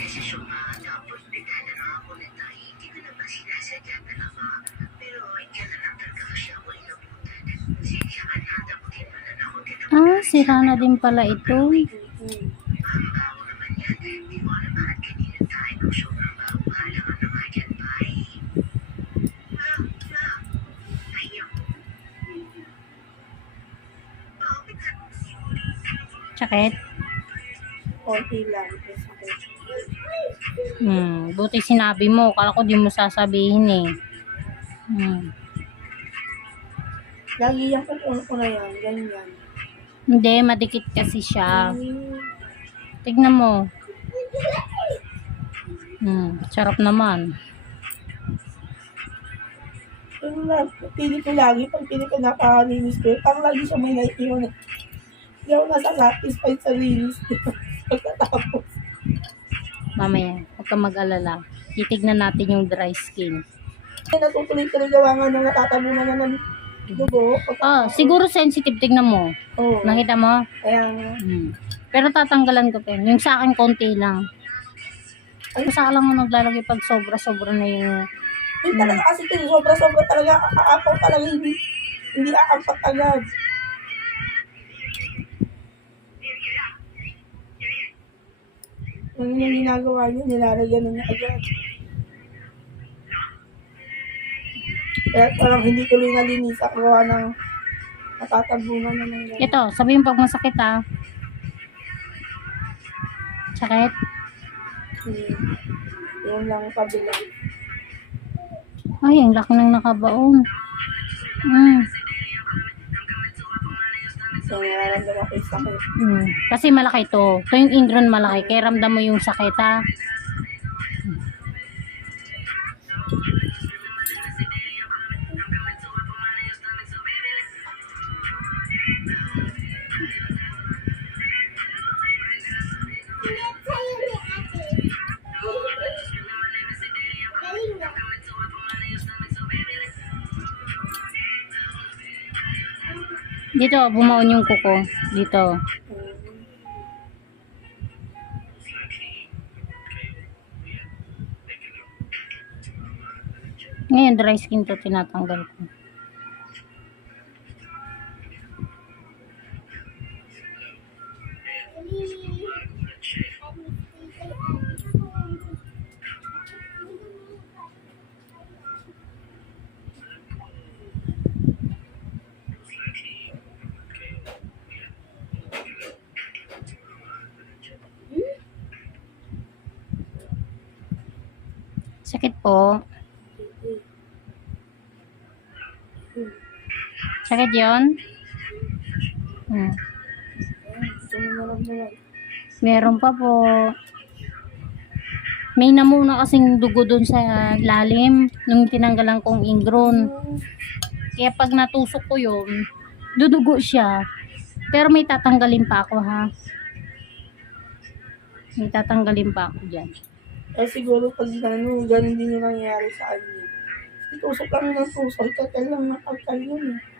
desisyon tapos bigla na ako na tayo. Hindi ko naman sinasadya talaga. Pero ikaw na lang talaga siya ako inabutan. Sinsya na, daputin mo na ako. Ah, sira na din pala ito. Ang. Hindi na? Sakit? Konti lang. Hmm, buti sinabi mo. Kala ko di mo sasabihin eh. Hmm. Lagi yung kukuno ko na yan. Ganyan. Hindi, madikit kasi siya. Tignan mo. Hmm, sarap naman. Yung pili ko lagi, pag pili ko nakakalinis ko, parang lagi siya may naiiwan. Hindi ako nasa-satisfied sa linis ko. Pagkatapos. Mamaya, ka mag-alala. Titignan natin yung dry skin. Natutuloy-tuloy gawa nga nung natatabunan na ng dugo. Ah, siguro sensitive. Tignan mo. Oo. Nakita mo? Kaya nga. Hmm. Pero tatanggalan ko pa yun. Yung sa akin, konti lang. Ay, sa akin lang mo naglalagay pag sobra-sobra na yung... Yung talaga kasi ito, sobra-sobra talaga, aapaw talaga, hindi, hindi aampat agad. Ano yung ginagawa niya, nilalagyan na niya agad. Kaya parang hindi tuloy nalinis ang gawa ng natatabunan na ng ganyan. Ito, sabihin pag masakit ah. Sakit? Hmm. Yun lang kabila. Ay, ang laki ng nakabaon. Hmm. So, nararamdaman ko yung sakit. Hmm. Kasi malaki to. Ito yung indron malaki. Kaya ramdam mo yung sakit ha. Dito, bumaon yung kuko. Dito. Ngayon, dry skin to tinatanggal ko. Sakit yon? Hmm. Meron pa po. May namuna kasing dugo doon sa lalim nung tinanggalan kong ingron. Kaya pag natusok ko yun, dudugo siya. Pero may tatanggalin pa ako ha. May tatanggalin pa ako dyan. Eh siguro pag ano, ganun din yung nangyayari sa kanya. Itusok lang ng tusok, kakal lang ng kakal yun eh.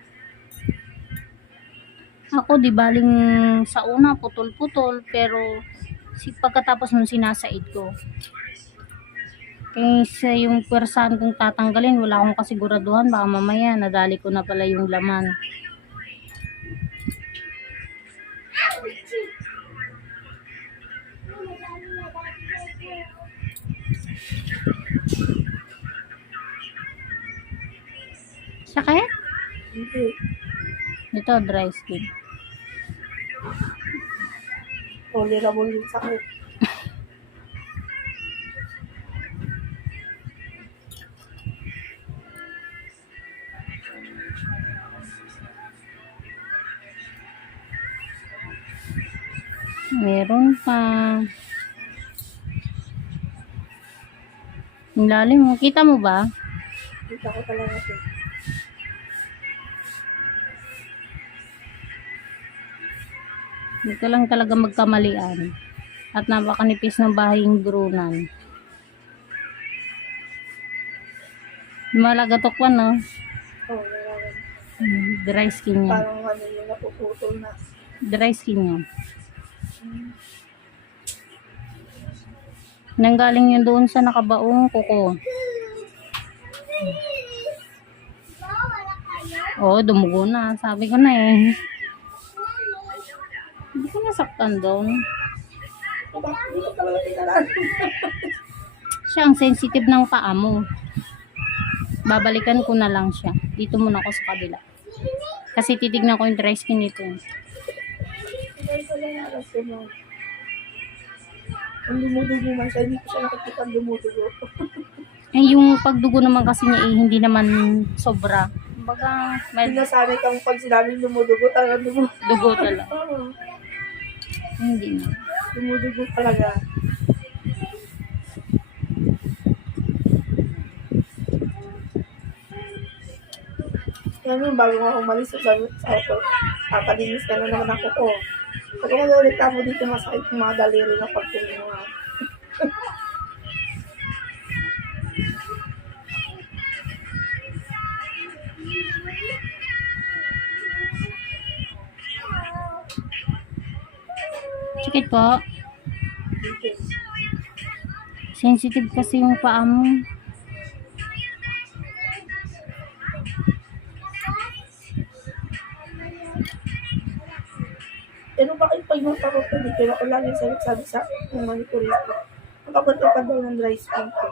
Ako di baling sa una putol-putol pero si pagkatapos nung sinasaid ko. Kaysa yung pwersahan kong tatanggalin, wala akong kasiguraduhan. Baka mamaya, nadali ko na pala yung laman. Sakit? Hindi. Dito, dry skin. Tolerable yung sakit. Meron pa. Ang lalim mo. Kita mo ba? Kita ko talaga ito. Dito lang talaga magkamalian. At napakanipis ng bahay yung grunan. Lumalaga tokwan, no? Oo, oh, nararamdaman. Mm, Dry skin niya. Parang ano yung napuputol na. Dry skin niya. Nanggaling yun doon sa nakabaong kuko. Oo, dumugo na. Sabi ko na eh. Hindi ko nasaktan doon. Siya ang sensitive ng paa mo. Babalikan ko na lang siya. Dito muna ako sa kabila. Kasi titignan ko yung dry skin nito. Ang dumudugo man siya, hindi ko siya nakikita ang dumudugo. Eh, yung pagdugo naman kasi niya eh, hindi naman sobra. Baga, may Hindi nasanay kang pag sinabing dumudugo, talaga dumudugo. dugo talaga. Hindi na. dumudugo talaga. Yan yung bago nga umalis sa sabi sa auto, papalinis ka na naman ako ko. Pag umulit ako dito, masakit yung mga daliri na pagtingin po. Sensitive kasi yung paa mo. Pero bakit pag yung parot ko dito, ako lagi sabi sa ng manicurista. Makapunta ka daw ng dry skin ko.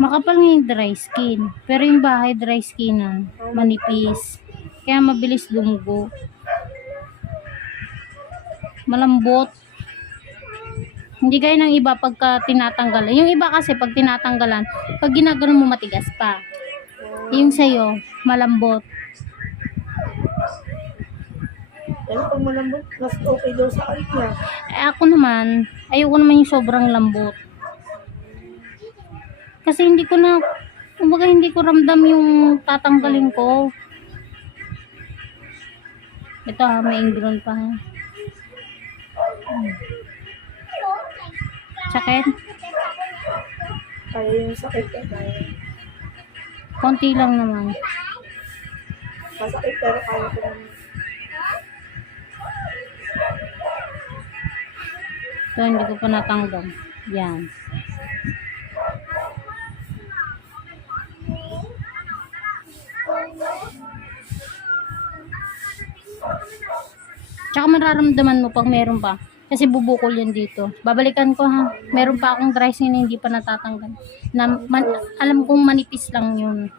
Makapal nga yung dry skin. Pero yung bahay dry skin na manipis. Kaya mabilis lumugo. Malambot. Hindi gaya ng iba pagka tinatanggalan. Yung iba kasi pag tinatanggalan, pag ginagano mo matigas pa. Yung sa'yo, malambot. Pero pag malambot, mas okay daw sa kanya. Eh ako naman, ayoko naman yung sobrang lambot. Kasi hindi ko na, kumbaga hindi ko ramdam yung tatanggalin ko. Ito ha, may ingrown pa ha. Hmm. Sakit? Kaya yung sakit ka kaya. Konti lang naman. Masakit pero kaya ko naman. Ito, hindi ko pa natanggal. Yan. Tsaka mararamdaman mo pag meron pa. Kasi bubukol yan dito. Babalikan ko ha. Meron pa akong dry skin na hindi pa natatanggal. Na, man, alam kong manipis lang yun.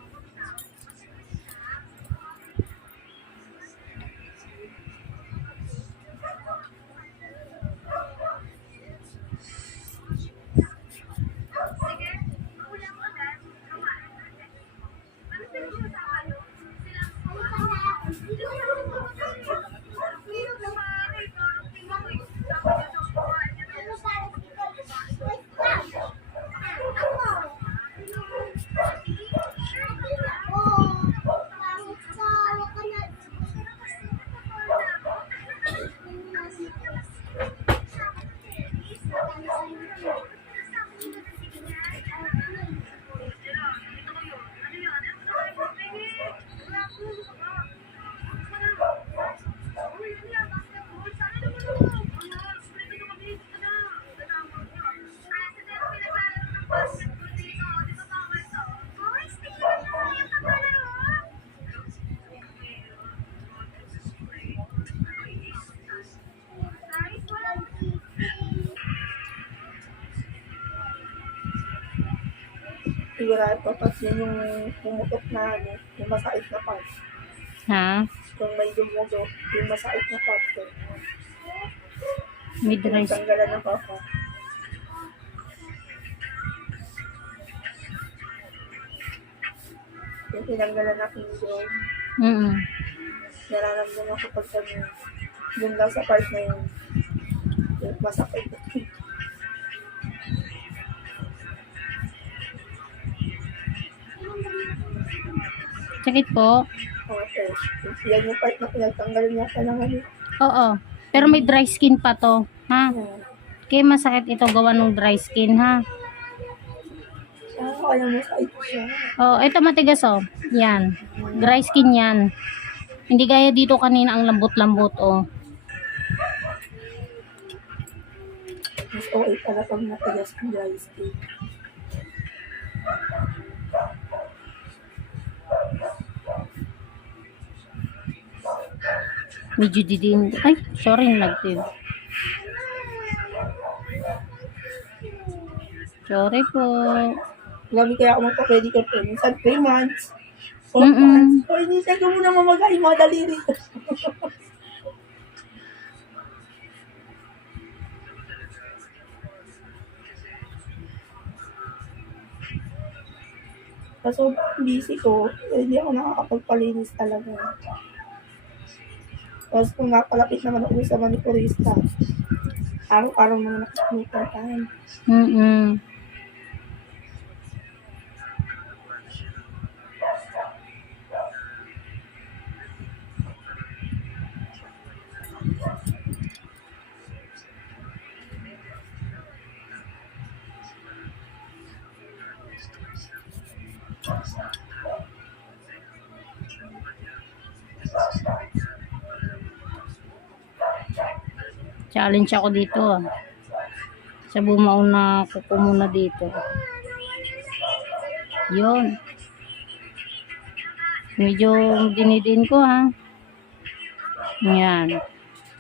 Pa pag yun yung pumutok na ano, yung masakit na part. Ha? Kung may dumugo, yung masakit na part. May dry skin. Tanggalan na pa ako. Yung tinanggalan na ingrown, Mm nararamdaman ko pag sabi, dun lang sa part na yun, yung masakit. Sakit po? Okay. Yan yung part na pinagtanggalan niya ka ng ano. Oo. Pero may dry skin pa to. Ha? Kaya masakit ito gawa ng dry skin ha. Kaya masakit siya. Oh, ito matigas oh. Yan. Dry skin yan. Hindi gaya dito kanina ang lambot-lambot oh. mas okay pala pag matigas ang dry skin. Medyo didin. Ay, sorry, nagtib. Sorry po. Grabe kaya ako magpa-pedicure ko. Minsan 3 months. 4 Mm-mm. months. O, hindi ka muna mamagay mga daliri. Kaso busy ko, eh, hindi ako nakakapagpalinis talaga. Tapos kung napalapit naman ako sa manicurista, araw-araw ako pupuntahan. Mm-mm. Challenge ako dito. Sa bumao na kuko muna dito. Yun. Medyo dinidin ko ha. Yan.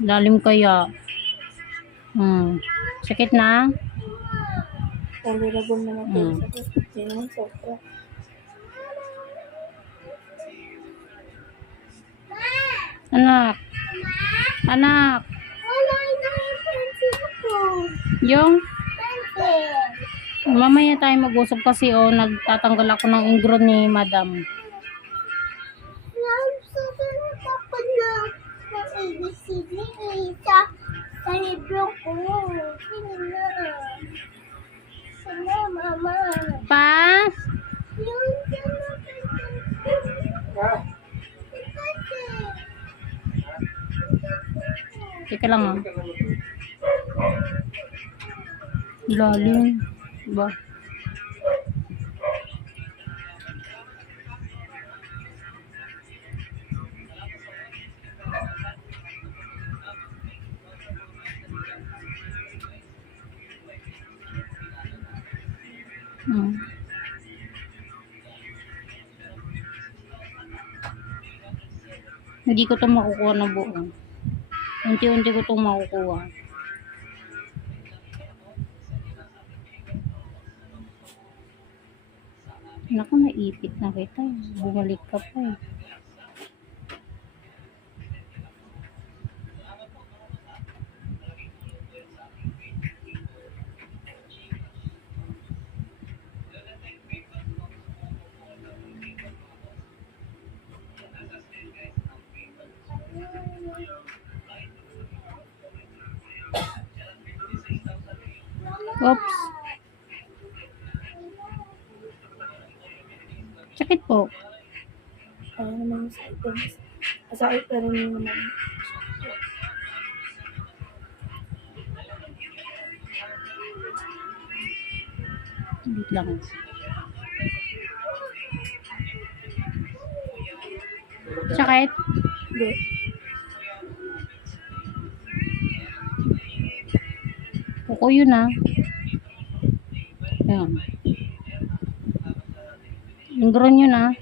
Lalim kaya. Hmm. Sakit na? Tolerable naman po Mm. sa Hindi naman sobra. Anak. Anak. Yung? Mamaya tayo mag-usap kasi oh, nagtatanggal ako ng ingro ni madam. Nasusunod ako na ng Lalim. Ba? Hmm. Hindi ko to makukuha ng buo. Unti-unti ko itong makukuha. Naku, naipit na kita. eh. Bumalik ka pa eh. Oops. Sakit po. Ano naman side things. Masakit pero hindi naman. Wait lang. Sakit? Hindi. Kuko yun ah. Ayan. Ingron yun ah.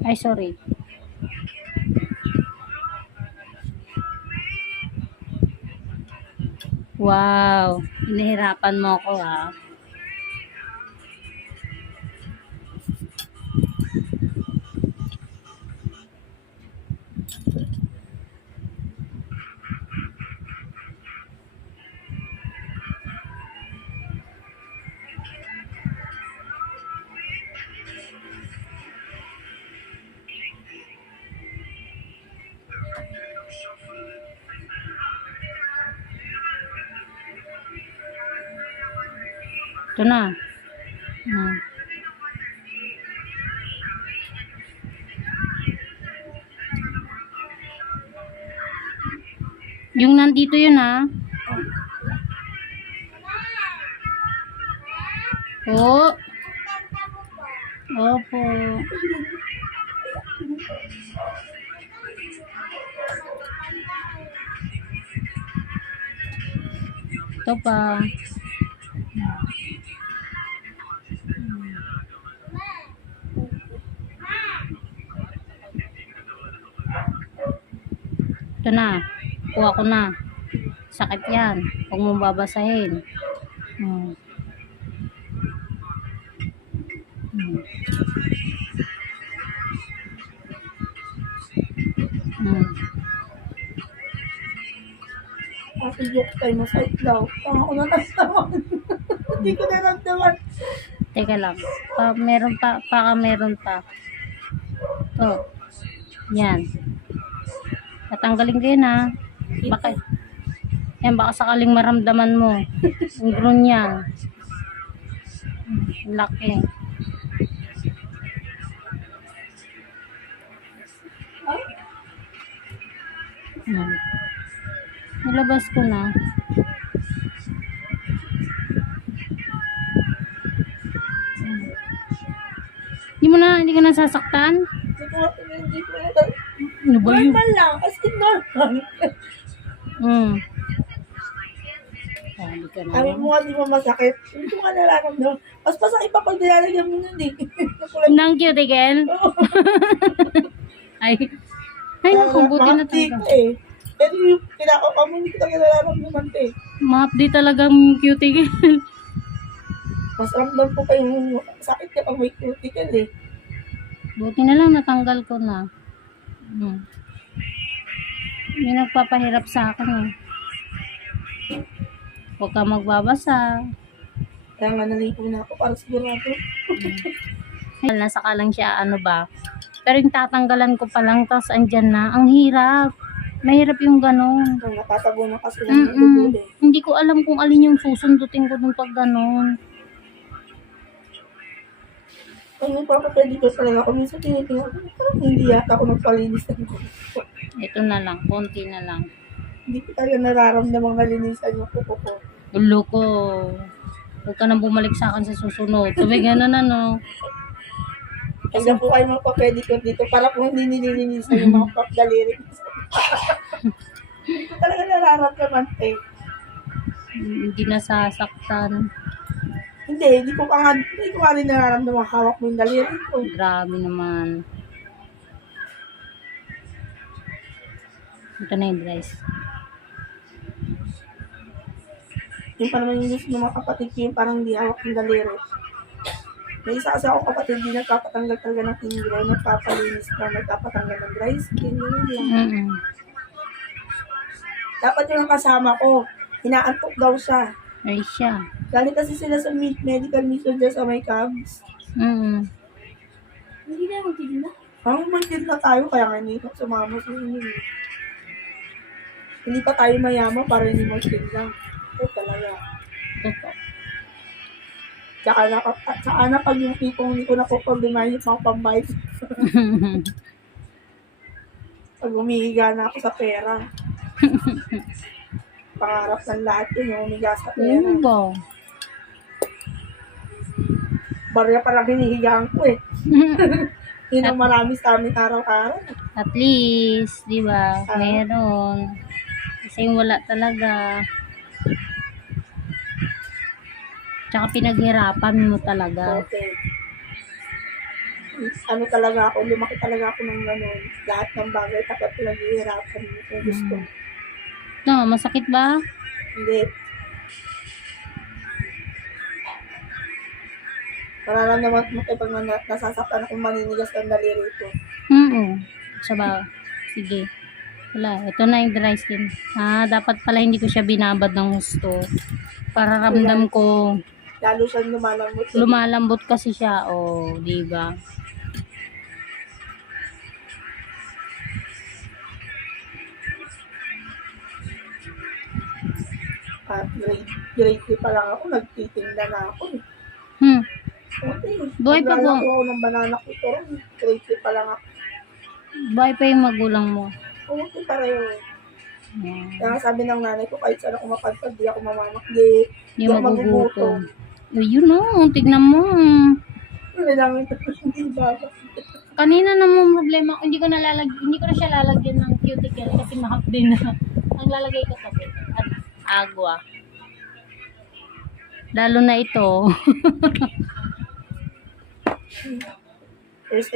Ay, sorry. Wow. Inahirapan mo ako ah. Ito na. Hmm. Yung nandito yun ha. Oo. Opo. Ito pa. Ito na. Kuha ko na. Sakit yan. Huwag mong babasahin. Hmm. Hmm. Hmm. Ate joke tayo masakit daw. Tama ko naman. Hindi ko naramdaman. Teka lang. Pa, meron pa, baka meron pa. To. Yan. Tatanggalin ko yun ha. Baka, yan, baka sakaling maramdaman mo. Ang groon. Hmm, Laki. Hmm. Nilabas ko na. Hindi mo na, hindi ka nasasaktan? Ano ba yun? normal lang. As in normal. Hmm. Sabi ka Sabi na. mo nga di mo masakit. Hindi ko nga nararamdaman. Mas masakit pa pag nilalagyan mo nun eh. Nakulay Nang cuticle? Ay. Ay, naku, buti na Mahapdi talaga. ko eh. Pero yung kinakapa mo, hindi ko talaga nararamdaman eh. Mahapdi talagang cuticle. Mas ramdam ko pa yung sakit kapag may cuticle eh. Buti na lang natanggal ko na. Hmm. May nagpapahirap sa akin eh. Huwag ka magbabasa. Kaya nga nalipo na ako para sigurado. Nasa ka lang siya, ano ba. Pero yung tatanggalan ko pa lang, tapos andyan na. Ang hirap. Mahirap yung ganon. Kung natatago na kasi dugo eh. Hindi ko alam kung alin yung susundutin ko dun pag ganon. Papapwede ko talaga ako, minsan tinitingnan ko, parang hindi yata ako nagpalinis ng kuko. Ito na lang, konti na lang. Hindi ko talaga nararamdamang nalinisan yung kuko ko. Ulo ko. Huwag ka nang bumalik sa akin sa susunod. Sabi gano'n ano. Kaya po kayo magpa-pedicure dito para po hindi nililinisan yung mga papdaliri. hindi ko talaga nararamdaman eh. Hindi nasasaktan. Hindi, hindi ko pa nga, hindi ko nga rin nararamdaman hawak mo yung daliri ko. Grabe naman. Ito na yung dress. Yung pa naman yung gusto ng mga kapatid ko, yung parang hindi hawak yung daliri. May isa kasi ako kapatid, hindi nagpapatanggal talaga ng ingray, nagpapalinis na, nagpapatanggal ng dry skin, yun lang. Mm-mm. Dapat yung kasama ko, inaantok daw siya. Ay siya. Galing kasi sila sa med- medical mission dyan sa may cabs. Mm-mm. Hindi na magtigil na. Parang magtigil na tayo, kaya nga hindi sumama sa eh. Hindi pa tayo mayaman para hindi magtigil lang. Ito talaga. Totoo. Tsaka na, at saka na pag yung tipong hindi ko na po pag yung mga pambayad. Pag umihiga na ako sa pera. Pangarap ng lahat yun, yung umiga sa pera. Ano ba? Barya parang hinihigaan ko eh. Yun ang marami sa amin araw-araw. At least, di ba? Ah. Meron. Kasi yung wala talaga. Tsaka pinaghirapan mo talaga. Okay. Ano talaga ako, lumaki talaga ako ng gano'n. Lahat ng bagay dapat pinaghihirapan mo kung gusto. No, masakit ba? Hindi. Nararamdaman mo kayo pag na- nasasaktan akong maninigas ng daliri ko. Oo. Saba. Sige. Wala. Ito na yung dry skin. Ah, dapat pala hindi ko siya binabad ng gusto. Para ramdam ko Lalo siyang lumalambot. lumalambot kasi siya. Oh, di ba? Grade, grade 3 pa lang ako, nagtitinda na ako. Hmm. Buhay pa po. Naglalako ako ng banana ko. Grade 3 pa lang ako. Buhay pa yung magulang mo. Okay, pareho. eh. Yeah. Kaya sabi ng nanay ko, kahit saan ako mapadpad, di ako mamamak. Di, di ako magugutom. Oh, yun o. Tignan mo. Ano lang ito, hindi ba? Kanina naman problema. Hindi ko nalalag hindi ko na siya lalagyan ng cuticle kasi mahap din na. Ang lalagay ko sa bed. At agua. Lalo na ito. First